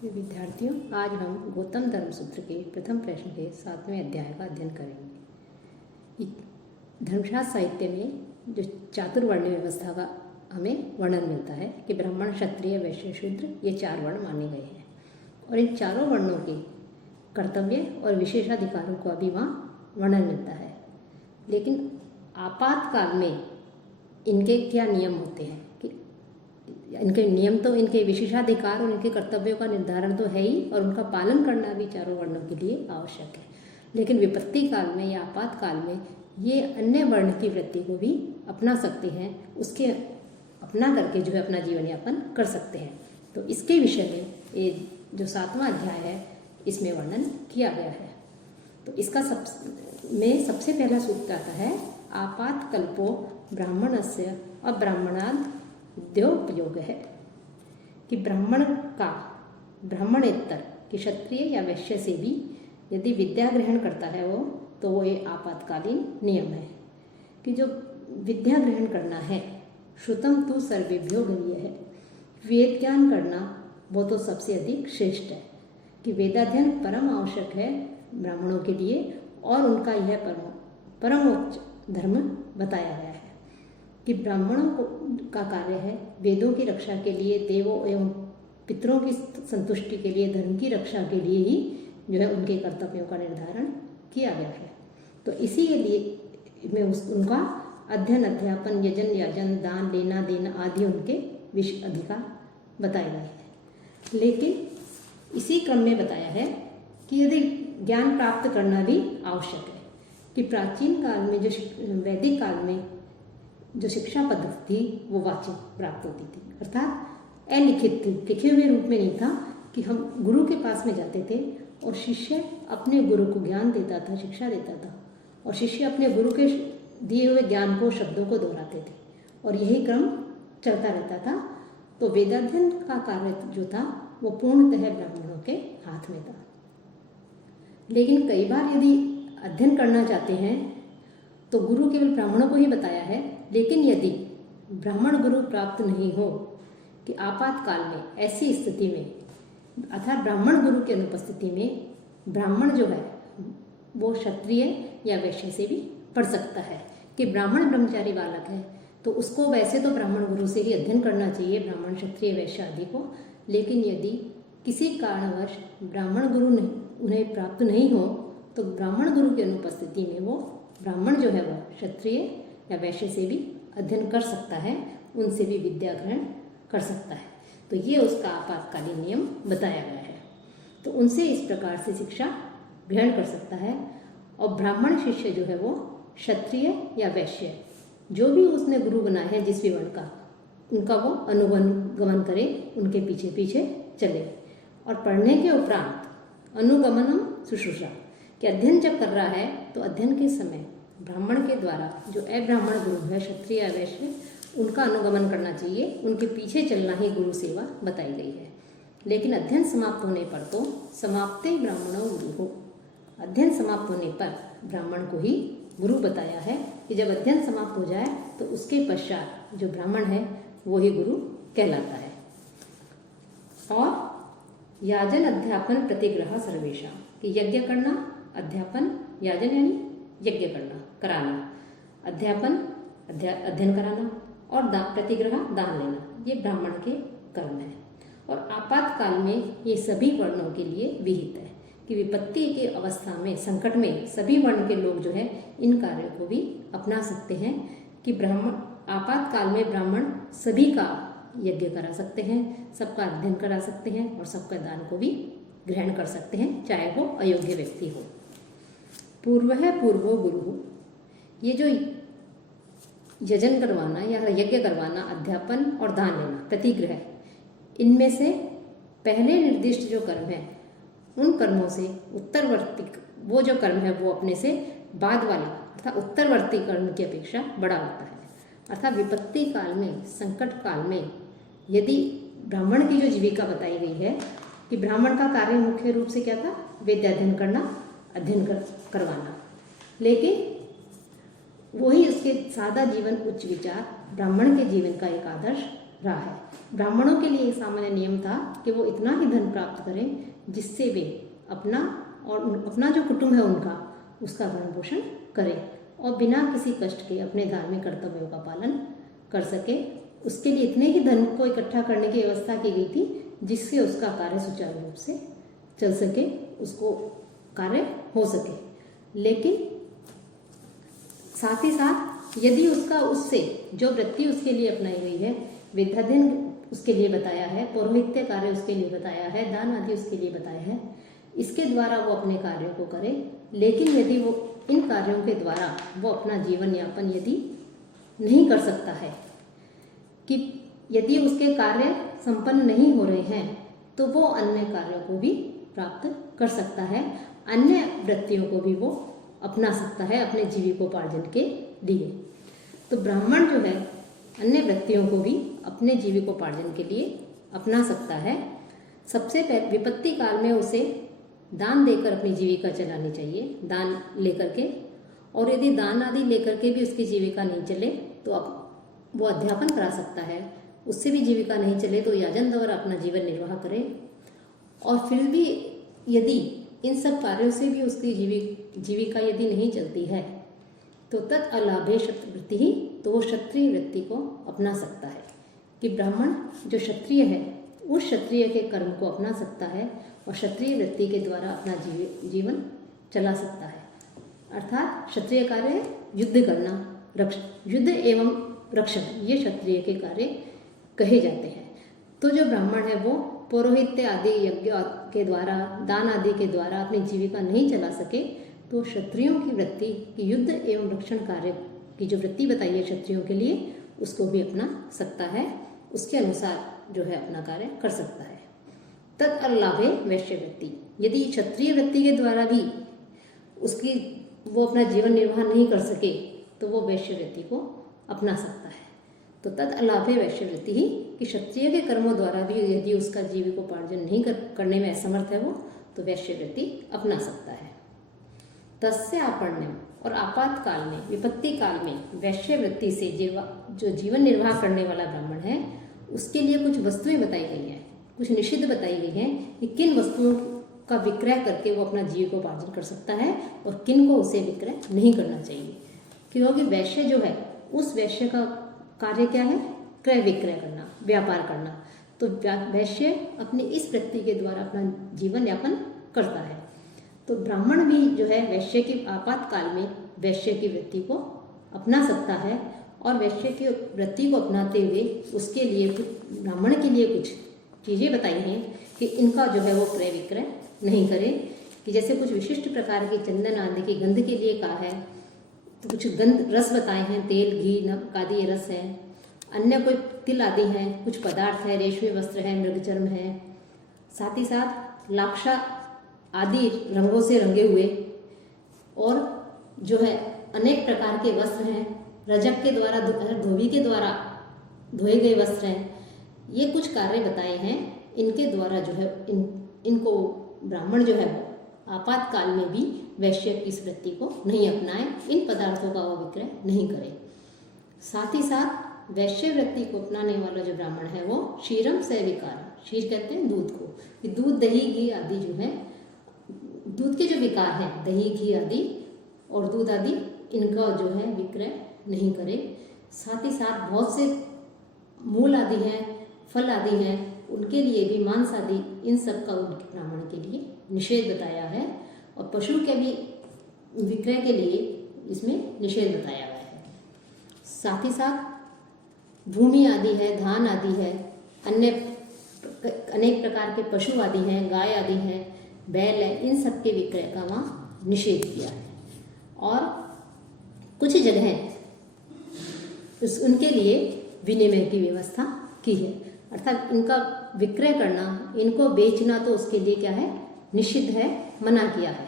विद्यार्थियों, आज हम गौतम धर्म सूत्र के प्रथम प्रश्न के 7वें अध्याय का अध्ययन करेंगे। धर्मशास्त्र साहित्य में जो चातुर्वर्ण्य व्यवस्था का हमें वर्णन मिलता है कि ब्राह्मण, क्षत्रिय, वैश्य, शूद्र ये 4 वर्ण माने गए हैं और इन चारों वर्णों के कर्तव्य और विशेषाधिकारों का भी वहाँ वर्णन मिलता है। लेकिन आपातकाल में इनके क्या नियम होते हैं कि इनके नियम तो इनके विशेषाधिकार और इनके कर्तव्यों का निर्धारण तो है ही और उनका पालन करना भी चारों वर्णों के लिए आवश्यक है। लेकिन विपत्ति काल में या आपातकाल में ये अन्य वर्ण की वृत्ति को भी अपना सकते हैं, उसके अपना करके जो है अपना जीवन यापन कर सकते हैं। तो इसके विषय में ये जो 7वां अध्याय है इसमें वर्णन किया गया है। तो इसका सबसे पहला सूत्र आता है आपातकल्पो ब्राह्मणस्य अब्राह्मणाद उद्योपयोग है कि ब्राह्मण का ब्राह्मणेतर कि क्षत्रिय या वैश्य से भी यदि विद्या ग्रहण करता है वो, तो वो ये आपातकालीन नियम है कि जो विद्या ग्रहण करना है, श्रुतम तु सर्वेभ्यो गरीय है, वेद ज्ञान करना वो तो सबसे अधिक श्रेष्ठ है कि वेदाध्ययन परम आवश्यक है ब्राह्मणों के लिए और उनका यह परमोच्च धर्म बताया गया है कि ब्राह्मणों का कार्य है वेदों की रक्षा के लिए, देवों एवं पितरों की संतुष्टि के लिए, धर्म की रक्षा के लिए ही जो है उनके कर्तव्यों का निर्धारण किया गया है। तो इसी के लिए में उनका अध्ययन, अध्यापन, यजन, याजन, दान, लेना देना आदि उनके विशेष अधिकार बताए गए हैं। लेकिन इसी क्रम में बताया है कि यदि ज्ञान प्राप्त करना भी आवश्यक है कि प्राचीन काल में जो वैदिक काल में जो शिक्षा पद्धति थी वो वाचिक प्राप्त होती थी, अर्थात अलिखित थी, लिखे हुए रूप में नहीं था कि हम गुरु के पास में जाते थे और शिष्य अपने गुरु को ज्ञान देता था, शिक्षा देता था और शिष्य अपने गुरु के दिए हुए ज्ञान को, शब्दों को दोहराते थे और यही क्रम चलता रहता था। तो वेदाध्ययन का कार्य जो था वो पूर्णतः ब्राह्मणों के हाथ में था। लेकिन कई बार यदि अध्ययन करना चाहते हैं तो गुरु केवल ब्राह्मणों को ही बताया है, लेकिन यदि ब्राह्मण गुरु प्राप्त नहीं हो कि आपातकाल में ऐसी स्थिति में अर्थात ब्राह्मण गुरु की अनुपस्थिति में ब्राह्मण जो है वो क्षत्रिय या वैश्य से भी पढ़ सकता है कि ब्राह्मण ब्रह्मचारी बालक है तो उसको वैसे तो ब्राह्मण गुरु से ही अध्ययन करना चाहिए, ब्राह्मण, क्षत्रिय, वैश्य आदि को। लेकिन यदि किसी कारणवश ब्राह्मण गुरु उन्हें प्राप्त नहीं हो तो ब्राह्मण गुरु की अनुपस्थिति में वो ब्राह्मण जो है वह क्षत्रिय या वैश्य से भी अध्ययन कर सकता है, उनसे भी विद्या ग्रहण कर सकता है। तो ये उसका आपातकालीन नियम बताया गया है। तो उनसे इस प्रकार से शिक्षा ग्रहण कर सकता है और ब्राह्मण शिष्य जो है वो क्षत्रिय या वैश्य जो भी उसने गुरु बनाए हैं जिस भी वर्ण का, उनका वो अनुगमन करे, उनके पीछे पीछे चले और पढ़ने के उपरांत अनुगमनम शुश्रूषा कि अध्ययन जब कर रहा है तो अध्ययन के समय ब्राह्मण के द्वारा जो अब्राह्मण गुरु है, क्षत्रिय या वैश्य, उनका अनुगमन करना चाहिए, उनके पीछे चलना ही गुरु सेवा बताई गई है। लेकिन अध्ययन समाप्त होने पर तो समाप्ते ब्राह्मणों गुरु हो, अध्ययन समाप्त होने पर ब्राह्मण को ही गुरु बताया है कि जब अध्ययन समाप्त हो जाए तो उसके पश्चात जो ब्राह्मण है वो ही गुरु कहलाता है। और याजन, अध्यापन, प्रतिग्रह सर्वेशा कि यज्ञ करना, अध्यापन, याजन यानी यज्ञ करना, कराना, अध्यापन अध्ययन कराना और प्रतिग्रह दान लेना, ये ब्राह्मण के कर्म है। और आपातकाल में ये सभी वर्णों के लिए विहित है कि विपत्ति के अवस्था में, संकट में सभी वर्ण के लोग जो है इन कार्यों को भी अपना सकते हैं कि ब्राह्मण आपातकाल में ब्राह्मण सभी का यज्ञ करा सकते हैं, सबका अध्ययन करा सकते हैं और सबका दान को भी ग्रहण कर सकते हैं, चाहे वो अयोग्य व्यक्ति हो। पूर्व है पूर्वो गुरु हो, ये जो यजन करवाना या यज्ञ करवाना, अध्यापन और दान लेना, प्रतिग्रह, इनमें से पहले निर्दिष्ट जो कर्म है उन कर्मों से उत्तरवर्ती वो जो कर्म है वो अपने से बाद वाला अर्थात उत्तरवर्ती कर्म की अपेक्षा बड़ा होता है। अर्थात विपत्ति काल में, संकट काल में यदि ब्राह्मण की जो जीविका बताई गई है कि ब्राह्मण का कार्य मुख्य रूप से क्या था, वेदाध्ययन करना, अध्ययन करवाना, लेकिन वही उसके सादा जीवन, उच्च विचार, ब्राह्मण के जीवन का एक आदर्श रहा है। ब्राह्मणों के लिए एक सामान्य नियम था कि वो इतना ही धन प्राप्त करें जिससे वे अपना और अपना जो कुटुंब है उनका उसका भरण पोषण करें और बिना किसी कष्ट के अपने धार्मिक कर्तव्यों का पालन कर सके। उसके लिए इतने ही धन को इकट्ठा करने की व्यवस्था की गई थी जिससे उसका कार्य सुचारू रूप से चल सके, उसको कार्य हो सके। लेकिन साथ ही साथ यदि उसका उससे जो वृत्ति उसके लिए अपनाई गई है, विद्याधन उसके लिए बताया है, पौरोहित्य कार्य उसके लिए बताया है, दान आदि उसके लिए बताया है, इसके द्वारा वो अपने कार्यों को करे। लेकिन यदि वो इन कार्यों के द्वारा वो अपना जीवन यापन यदि नहीं कर सकता है, कि यदि उसके कार्य संपन्न नहीं हो रहे हैं, तो वो अन्य कार्यों को भी प्राप्त कर सकता है, अन्य वृत्तियों को भी वो अपना सकता है अपने जीविकोपार्जन के लिए। तो ब्राह्मण जो है अन्य वृत्तियों को भी अपने जीविकोपार्जन के लिए अपना सकता है। सबसे पहले विपत्ति काल में उसे दान देकर अपनी जीविका चलानी चाहिए, दान लेकर के। और यदि दान आदि लेकर के भी उसकी जीविका नहीं चले तो अब वो अध्यापन करा सकता है, उससे भी जीविका नहीं चले तो याजन द्वारा अपना जीवन निर्वाह करे। और फिर भी यदि इन सब कार्यों से भी उसकी जीविका यदि नहीं चलती है तो तत् अलाभे वृत्ति ही, तो वो क्षत्रिय वृत्ति को अपना सकता है। कि ब्राह्मण जो क्षत्रिय है उस क्षत्रिय के कर्म को अपना सकता है और क्षत्रिय वृत्ति के द्वारा अपना जीवन चला सकता है। अर्थात क्षत्रिय कार्य युद्ध करना, युद्ध एवं रक्षण, ये क्षत्रिय के कार्य कहे जाते हैं। तो जो ब्राह्मण है वो पौरोहित्य आदि यज्ञ के द्वारा, दान आदि के द्वारा अपनी जीविका नहीं चला सके तो क्षत्रियों की वृत्ति की युद्ध एवं रक्षण कार्य की जो वृत्ति बताई है क्षत्रियों के लिए, उसको भी अपना सकता है, उसके अनुसार जो है अपना कार्य कर सकता है। तत् अलाभे वैश्य वृत्ति, यदि क्षत्रिय वृत्ति के द्वारा भी उसकी वो अपना जीवन निर्वाह नहीं कर सके तो वो वैश्य वृत्ति को अपना सकता है। तो तद अलाभे वैश्य वृत्ति ही, कि क्षत्रिय के कर्मों द्वारा भी यदि उसका जीविकोपार्जन नहीं करने में असमर्थ है वो, तो वैश्य वृत्ति अपना सकता है। तस्य आपण्यम, और आपातकाल में, विपत्ति काल में वैश्य वृत्ति से जो जीवन निर्वाह करने वाला ब्राह्मण है उसके लिए कुछ वस्तुएं बताई गई हैं, कुछ निषिद्ध बताई गई हैं कि किन वस्तुओं का विक्रय करके वो अपना जीविकोपार्जन कर सकता है और किन को उसे विक्रय नहीं करना चाहिए। क्योंकि वैश्य जो है उस वैश्य का कार्य क्या है? क्रय विक्रय करना, व्यापार करना। तो वैश्य अपनी इस वृत्ति के द्वारा अपना जीवन यापन करता है। तो ब्राह्मण भी जो है वैश्य की आपातकाल में वैश्य की वृत्ति को अपना सकता है और वैश्य की वृत्ति को अपनाते हुए उसके लिए ब्राह्मण के लिए कुछ चीज़ें बताई हैं कि इनका जो है वो क्रय विक्रय नहीं करे। कि जैसे कुछ विशिष्ट प्रकार की चंदन आदि की गंध के लिए कहा है, तो कुछ गंध रस बताए हैं, तेल, घी, नमक आदि ये रस है। अन्य कोई तिल आदि हैं, कुछ पदार्थ है, रेशमी वस्त्र है, मृगचर्म है, साथ ही साथ लाक्षा आदि रंगों से रंगे हुए, और जो है अनेक प्रकार के वस्त्र हैं, रजक के द्वारा, धोबी के द्वारा धोए गए वस्त्र हैं। ये कुछ कार्य बताए हैं, इनके द्वारा जो है इनको ब्राह्मण जो है आपातकाल में भी वैश्य की इस वृत्ति को नहीं अपनाए, इन पदार्थों का वो विक्रय नहीं करे। साथ ही साथ वैश्य वृत्ति को अपनाने वाला जो ब्राह्मण है वो क्षीरम सेविकार, क्षीर कहते हैं दूध को, कि दूध, दही, घी आदि जो है, दूध के जो विकार हैं, दही, घी आदि और दूध आदि, इनका जो है विक्रय नहीं करे। साथ ही साथ बहुत से मूल आदि हैं, फल आदि हैं, उनके लिए भी, मांस आदि, इन सब का उनके ब्राह्मण के लिए निषेध बताया है। और पशु के भी विक्रय के लिए इसमें निषेध बताया गया है। साथ ही साथ भूमि आदि है, धान आदि है, अन्य अनेक प्रकार के पशु आदि हैं, गाय आदि हैं, बैल है, इन सब के विक्रय का वहाँ निषेध किया है। और कुछ जगह उनके लिए विनिमय की व्यवस्था की है, अर्थात इनका विक्रय करना, इनको बेचना तो उसके लिए क्या है? निषिद्ध है, मना किया है।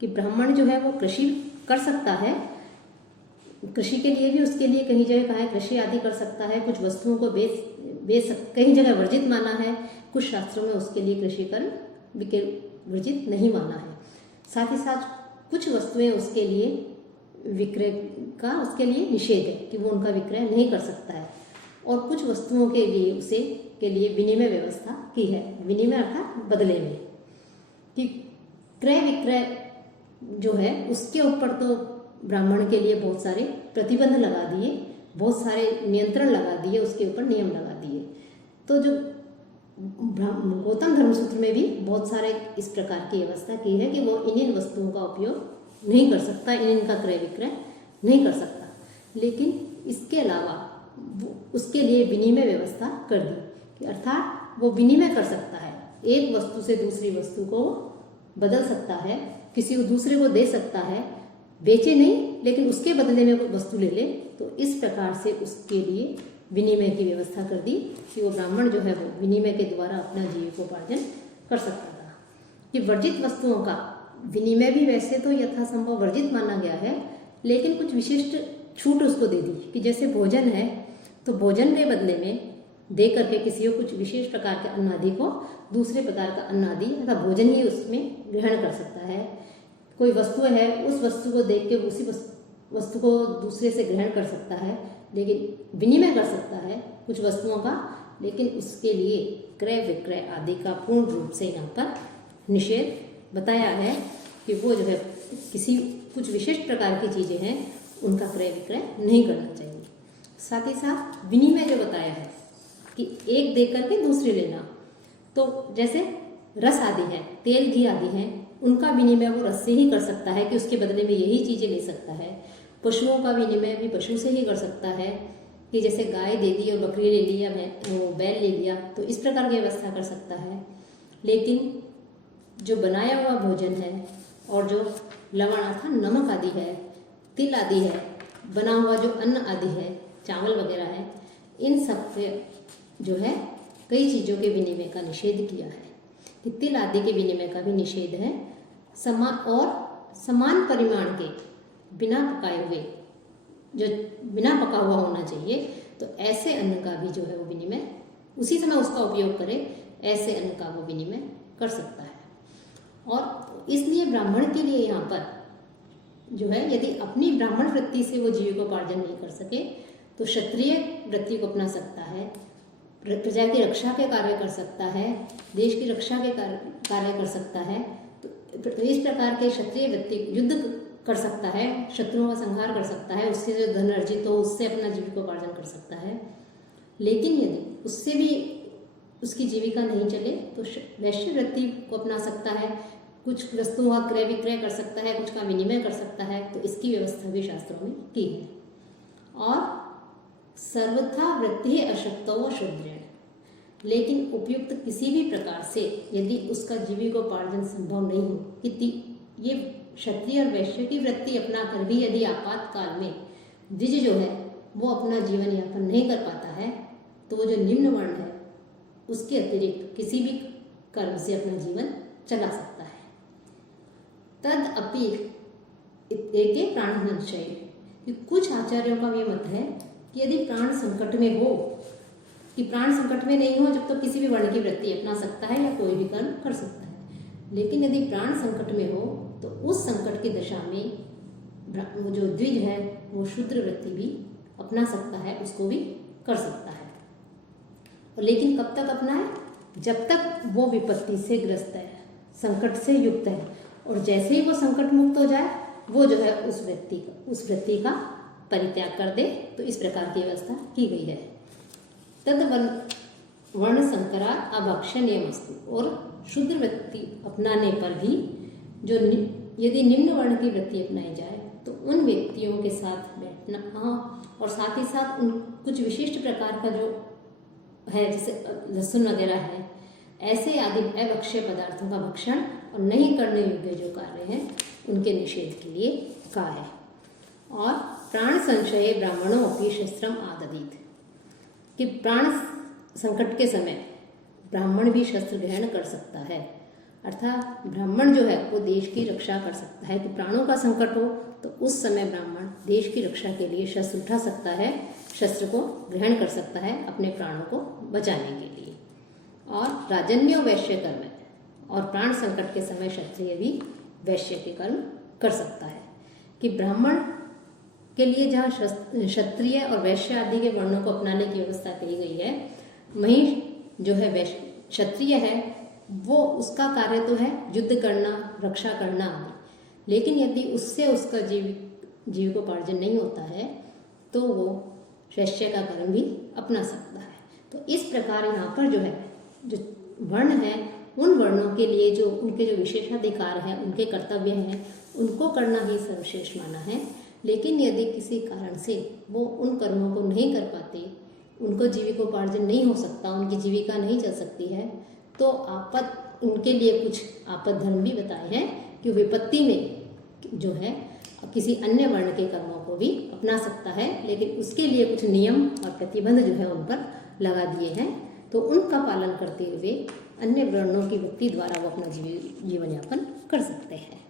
कि ब्राह्मण जो है वो कृषि कर सकता है, कृषि के लिए भी उसके लिए कहीं जगह कहा है कृषि आदि कर सकता है, कुछ वस्तुओं को कहीं जगह वर्जित माना है, कुछ शास्त्रों में उसके लिए कृषि कर्म वर्जित नहीं माना है। साथ ही साथ कुछ वस्तुएं उसके लिए विक्रय का उसके लिए निषेध है कि वो उनका विक्रय नहीं कर सकता है। और कुछ वस्तुओं के लिए उसे के लिए विनिमय व्यवस्था की है। विनिमय अर्थात बदले में, कि क्रय विक्रय जो है उसके ऊपर तो ब्राह्मण के लिए बहुत सारे प्रतिबंध लगा दिए, बहुत सारे नियंत्रण लगा दिए, उसके ऊपर नियम लगा दिए। तो जो गौतम धर्मसूत्र में भी बहुत सारे इस प्रकार की व्यवस्था की है कि वो इन वस्तुओं का उपयोग नहीं कर सकता, इनका क्रय विक्रय नहीं कर सकता। लेकिन इसके अलावा उसके लिए विनिमय व्यवस्था कर दी, कि अर्थात वो विनिमय कर सकता है, एक वस्तु से दूसरी वस्तु को बदल सकता है, किसी को दूसरे को दे सकता है, बेचे नहीं लेकिन उसके बदले में कोई वस्तु ले ले। तो इस प्रकार से उसके लिए विनिमय की व्यवस्था कर दी कि वो ब्राह्मण जो है वो विनिमय के द्वारा अपना जीविकोपार्जन कर सकता था। कि वर्जित वस्तुओं का विनिमय भी वैसे तो यथासंभव वर्जित माना गया है, लेकिन कुछ विशिष्ट छूट उसको दे दी, कि जैसे भोजन है तो भोजन के बदले में दे करके किसी को कुछ विशेष प्रकार के अन्नादि को दूसरे प्रकार का अन्नादि अथवा भोजन ही उसमें ग्रहण कर सकता है। कोई वस्तु है, उस वस्तु को देख के उसी वस्तु को दूसरे से ग्रहण कर सकता है, लेकिन विनिमय कर सकता है कुछ वस्तुओं का, लेकिन उसके लिए क्रय विक्रय आदि का पूर्ण रूप से यहाँ पर निषेध बताया है कि वो जो है किसी कुछ विशिष्ट प्रकार की चीज़ें हैं उनका क्रय विक्रय नहीं करना चाहिए। साथ ही साथ विनिमय जो बताया है कि एक दे करके दूसरे लेना, तो जैसे रस आदि है, तेल घी आदि हैं, उनका विनिमय वो रस से ही कर सकता है कि उसके बदले में यही चीज़ें ले सकता है। पशुओं का विनिमय भी पशु से ही कर सकता है, कि जैसे गाय दे दी और बकरी ले लिया, वो बैल ले लिया, तो इस प्रकार की व्यवस्था कर सकता है। लेकिन जो बनाया हुआ भोजन है और जो लवण अर्थात नमक आदि है, तिल आदि है, बना हुआ जो अन्न आदि है, चावल वगैरह है, इन सब पे जो है कई चीज़ों के विनिमय का निषेध किया है। कि तिल आदि के विनिमय का भी निषेध है। समान परिमाण के बिना पकाए हुए, जो बिना पका हुआ होना चाहिए, तो ऐसे अन्न का भी जो है वो विनिमय उसी समय उसका उपयोग करे, ऐसे अन्न का वो विनिमय कर सकता है। और इसलिए ब्राह्मण के लिए यहाँ पर जो है, यदि अपनी ब्राह्मण वृत्ति से वो जीविकोपार्जन नहीं कर सके तो क्षत्रिय वृत्ति को अपना सकता है, प्रजा की रक्षा के कार्य कर सकता है, देश की रक्षा के कार्य कर सकता है। तो इस प्रकार के क्षत्रिय वृत्ति युद्ध कर सकता है, शत्रुओं का संहार कर सकता है, उससे जो धन अर्जित हो उससे अपना जीविकोपार्जन कर सकता है। लेकिन यदि उससे भी उसकी जीविका नहीं चले तो वैश्य वृत्ति को अपना सकता है, कुछ वस्तुओं का क्रय विक्रय कर सकता है, कुछ का विनिमय कर सकता है। तो इसकी व्यवस्था भी शास्त्रों में की है। और सर्वथा वृत्ति अशक्तो शूद्रेण, लेकिन उपयुक्त किसी भी प्रकार से यदि उसका जीविकोपार्जन संभव नहीं हो, कि ये क्षत्रिय और वैश्य की वृत्ति अपना कर भी यदि आपातकाल में द्विज जो है वो अपना जीवन यापन नहीं कर पाता है, तो वो जो निम्न वर्ण है उसके अतिरिक्त किसी भी कर्म से अपना जीवन चला सकता है। तद अपि एके प्राण संशय, कुछ आचार्यों का ये मत है कि यदि प्राण संकट में हो, कि प्राण संकट में नहीं हो जब तो किसी भी वर्ण की वृत्ति अपना सकता है या कोई भी कर्म कर सकता है। लेकिन यदि प्राण संकट में हो तो उस संकट की दशा में वो जो द्विज है वो शूद्र वृत्ति भी अपना सकता है, उसको भी कर सकता है। और लेकिन कब तक अपना है? जब तक वो विपत्ति से ग्रस्त है, संकट से युक्त है, और जैसे ही वो संकट मुक्त हो जाए वो जो है उस वृत्ति का परित्याग कर दे। तो इस प्रकार की व्यवस्था की गई है। तद वर्ण संकरा अभक्ष्य नियमस्तु, और शुद्र वृत्ति अपनाने पर भी जो यदि निम्न वर्ण की वृत्ति अपनाई जाए तो उन व्यक्तियों के साथ बैठना और साथ ही साथ उन कुछ विशिष्ट प्रकार का जो है जैसे लहसुन वगैरह है, ऐसे आदि अभक्ष्य पदार्थों का भक्षण और नहीं करने योग्य जो कार्य हैं उनके निषेध के लिए कहा है। और प्राण संशय ब्राह्मणों अपनी शस्त्रम आददीत, कि प्राण संकट के समय ब्राह्मण भी शस्त्र ग्रहण कर सकता है। अर्थात ब्राह्मण जो है वो देश की रक्षा कर सकता है, कि प्राणों का संकट हो तो उस समय ब्राह्मण देश की रक्षा के लिए शस्त्र उठा सकता है, शस्त्र को ग्रहण कर सकता है अपने प्राणों को बचाने के लिए। और राजन्य वैश्य कर्म, और प्राण संकट के समय क्षत्रिय भी वैश्य के कर्म कर सकता है। कि ब्राह्मण के लिए जहाँ क्षत्रिय और वैश्य आदि के वर्णों को अपनाने की व्यवस्था कही गई है, वहीं जो है वैश्य क्षत्रिय है वो उसका कार्य तो है युद्ध करना, रक्षा करना आदि, लेकिन यदि उससे उसका जीविकोपार्जन नहीं होता है तो वो वैश्य का कर्म भी अपना सकता है। तो इस प्रकार यहाँ पर जो है जो वर्ण है उन वर्णों के लिए जो उनके जो विशेषाधिकार हैं, उनके कर्तव्य हैं, उनको करना ही सर्वश्रेष्ठ माना है। लेकिन यदि किसी कारण से वो उन कर्मों को नहीं कर पाते, उनको जीविकोपार्जन नहीं हो सकता, उनकी जीविका नहीं चल सकती है, तो उनके लिए कुछ आपद धर्म भी बताए हैं कि विपत्ति में जो है किसी अन्य वर्ण के कर्मों को भी अपना सकता है, लेकिन उसके लिए कुछ नियम और प्रतिबंध जो है उन पर लगा दिए हैं। तो उनका पालन करते हुए अन्य वर्णों की व्यक्ति द्वारा वो अपना जीवन यापन कर सकते हैं।